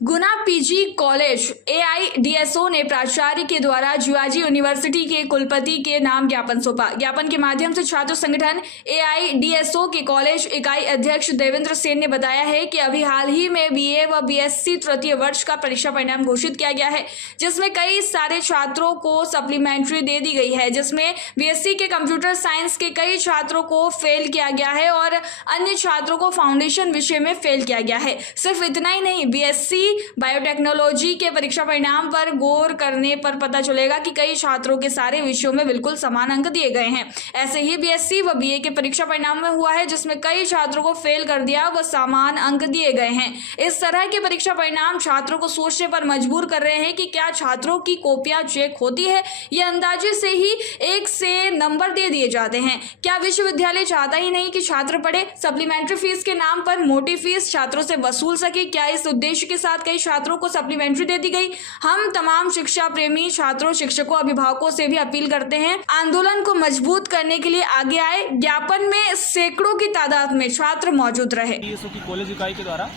गुना PG college AIDSO ने प्राचार्य के द्वारा जीवाजी यूनिवर्सिटी के कुलपति के नाम ज्ञापन सौंपा। ज्ञापन के माध्यम से छात्र संगठन एआईडीएसओ के कॉलेज इकाई अध्यक्ष देवेंद्र सेन ने बताया है कि अभी हाल ही में बीए व बीएससी तृतीय वर्ष का परीक्षा परिणाम घोषित किया गया है, जिसमें कई सारे छात्रों को सप्लीमेंट्री दे दी गई है, जिसमें बीएससी के कंप्यूटर साइंस के कई छात्रों को फेल किया गया है और अन्य छात्रों को फाउंडेशन विषय में फेल किया गया है। सिर्फ इतना ही नहीं, बीएससी बायोटेक्नोलॉजी के परीक्षा परिणाम पर गौर करने पर पता चलेगा कि कई छात्रों के सारे विषयों में बिल्कुल समान अंक दिए गए हैं। ऐसे ही बीएससी व बीए के परीक्षा परिणाम में हुआ है, जिसमें कई छात्रों को फेल कर दिया व समान अंक दिए गए हैं। इस तरह के परीक्षा परिणाम छात्रों को सोचने पर मजबूर कर रहे हैं कि क्या छात्रों की कॉपियां चेक होती है या अंदाजे से ही 1 से नंबर दे दिए जाते हैं। क्या विश्वविद्यालय चाहता ही नहीं कि छात्र पढ़े? सप्लीमेंट्री फीस के नाम पर मोटी फीस छात्रों से वसूल सके? क्या इस उद्देश्य के साथ कई छात्रों को सप्लीमेंट्री दे दी गई? हम तमाम शिक्षा प्रेमी छात्रों, शिक्षकों, अभिभावकों से भी अपील करते हैं, आंदोलन को मजबूत करने के लिए आगे आए। ज्ञापन में सैकड़ों की तादाद में छात्र मौजूद रहे। की कॉलेज इकाई के द्वारा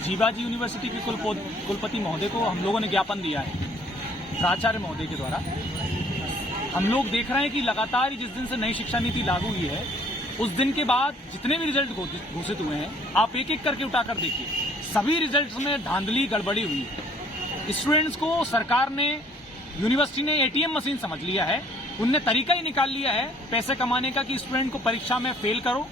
जीवाजी यूनिवर्सिटी के कुलपति महोदय को हम लोगों ने ज्ञापन दिया है, प्राचार्य महोदय के द्वारा। हम लोग देख रहे हैं कि लगातार जिस दिन से नई शिक्षा नीति लागू हुई है, उस दिन के बाद जितने भी रिजल्ट घोषित हुए हैं, आप एक एक करके उठाकर देखिए, सभी रिजल्ट्स में धांधली गड़बड़ी हुई है। स्टूडेंट्स को सरकार ने, यूनिवर्सिटी ने एटीएम मशीन समझ लिया है। उनने तरीका ही निकाल लिया है पैसे कमाने का कि स्टूडेंट को परीक्षा में फेल करो,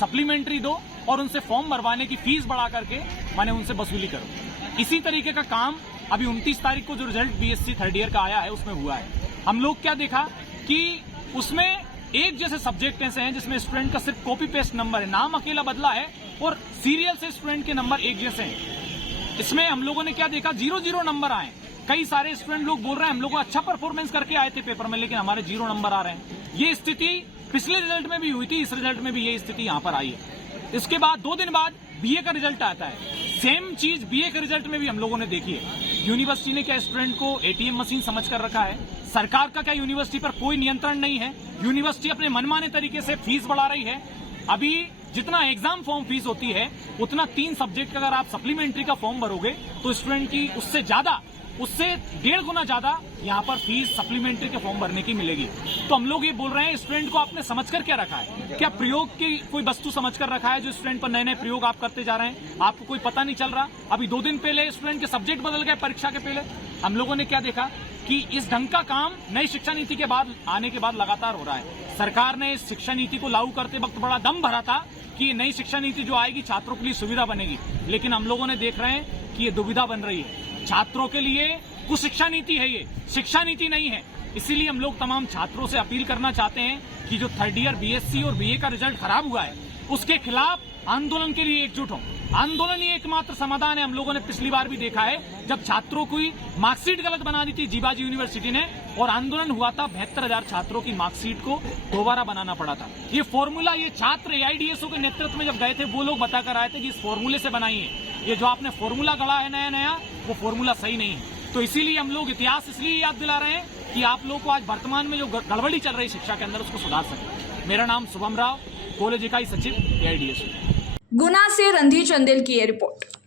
सप्लीमेंट्री दो और उनसे फॉर्म भरवाने की फीस बढ़ा करके माने उनसे वसूली करो। इसी तरीके का काम अभी 29 तारीख को जो रिजल्ट बीएससी थर्ड ईयर का आया है उसमें हुआ है। हम लोग क्या देखा कि उसमें एक जैसे सब्जेक्ट ऐसे हैं जिसमें स्टूडेंट का सिर्फ कॉपी पेस्ट नंबर है, नाम अकेला बदला है और सीरियल से स्टूडेंट के नंबर एक जैसे हैं। इसमें हम लोगों ने क्या देखा, 0-0 नंबर आए। कई सारे स्टूडेंट लोग बोल रहे हैं हम लोग अच्छा परफॉर्मेंस करके आए थे पेपर में, लेकिन हमारे 0 नंबर आ रहे हैं। ये स्थिति पिछले रिजल्ट में भी हुई थी, इस रिजल्ट में भी ये स्थिति यहाँ पर आई है। इसके बाद 2 दिन बाद बीए का रिजल्ट आता है, सेम चीज बीए के रिजल्ट में भी हम लोगों ने देखी है। यूनिवर्सिटी ने क्या स्टूडेंट को एटीएम मशीन समझ कर रखा है? सरकार का क्या यूनिवर्सिटी पर कोई नियंत्रण नहीं है? यूनिवर्सिटी अपने मनमाने तरीके से फीस बढ़ा रही है। अभी जितना एग्जाम फॉर्म फीस होती है, उतना 3 सब्जेक्ट का अगर आप सप्लीमेंट्री का फॉर्म भरोगे तो स्टूडेंट की उससे 1.5 गुना ज्यादा यहाँ पर फीस सप्लीमेंट्री के फॉर्म भरने की मिलेगी। तो हम लोग ये बोल रहे हैं, स्टूडेंट को आपने समझ कर क्या रखा है? क्या प्रयोग की कोई वस्तु समझ कर रखा है जो स्टूडेंट पर नए नए प्रयोग आप करते जा रहे हैं? आपको कोई पता नहीं चल रहा? अभी 2 दिन पहले स्टूडेंट के सब्जेक्ट बदल गए परीक्षा के पहले। हम लोगों ने क्या देखा कि इस ढंग का काम नई शिक्षा नीति के बाद आने के बाद लगातार हो रहा है। सरकार ने इस शिक्षा नीति को लागू करते वक्त बड़ा दम भरा था कि नई शिक्षा नीति जो आएगी छात्रों के लिए सुविधा बनेगी, लेकिन हम लोगों ने देख रहे हैं कि ये दुविधा बन रही है। छात्रों के लिए कुछ शिक्षा नीति है, ये शिक्षा नीति नहीं है। इसीलिए हम लोग तमाम छात्रों से अपील करना चाहते हैं कि जो थर्ड ईयर बीएससी और बीए का रिजल्ट खराब हुआ है, उसके खिलाफ आंदोलन के लिए एकजुट हों। आंदोलन ही एकमात्र समाधान है। हम लोगों ने पिछली बार भी देखा है, जब छात्रों की मार्कशीट गलत बना दी थी जीवाजी यूनिवर्सिटी ने और आंदोलन हुआ था, 72,000 छात्रों की मार्कशीट को दोबारा बनाना पड़ा था। ये फॉर्मूला ये छात्र एआईडीएसओ के नेतृत्व में जब गए थे, वो लोग बता कर आए थे कि इस फॉर्मूले से बनाई है। ये जो आपने फॉर्मूला गढ़ा है नया, वो फॉर्मूला सही नहीं है। तो इसीलिए हम लोग इतिहास इसलिए याद दिला रहे हैं कि आप लोग को आज वर्तमान में जो गड़बड़ी चल रही शिक्षा के अंदर, उसको सुधार सके। मेरा नाम शुभम राव, कॉलेज इकाई सचिव एआईडीएसओ। गुना से रणधीर चंदेल की ये रिपोर्ट।